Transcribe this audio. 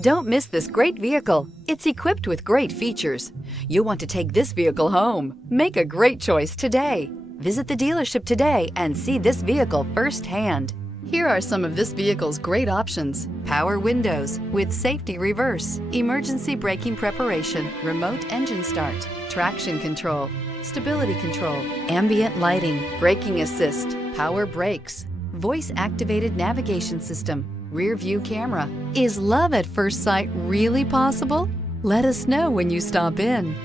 Don't miss this great vehicle. It's equipped with great features. You'll want to take this vehicle home. Make a great choice today. Visit the dealership today and see this vehicle firsthand. Here are some of this vehicle's great options: power windows with safety reverse, emergency braking preparation, remote engine start, traction control, stability control, ambient lighting, braking assist, power brakes, voice-activated navigation system, rear view camera. Is love at first sight really possible? Let us know when you stop in.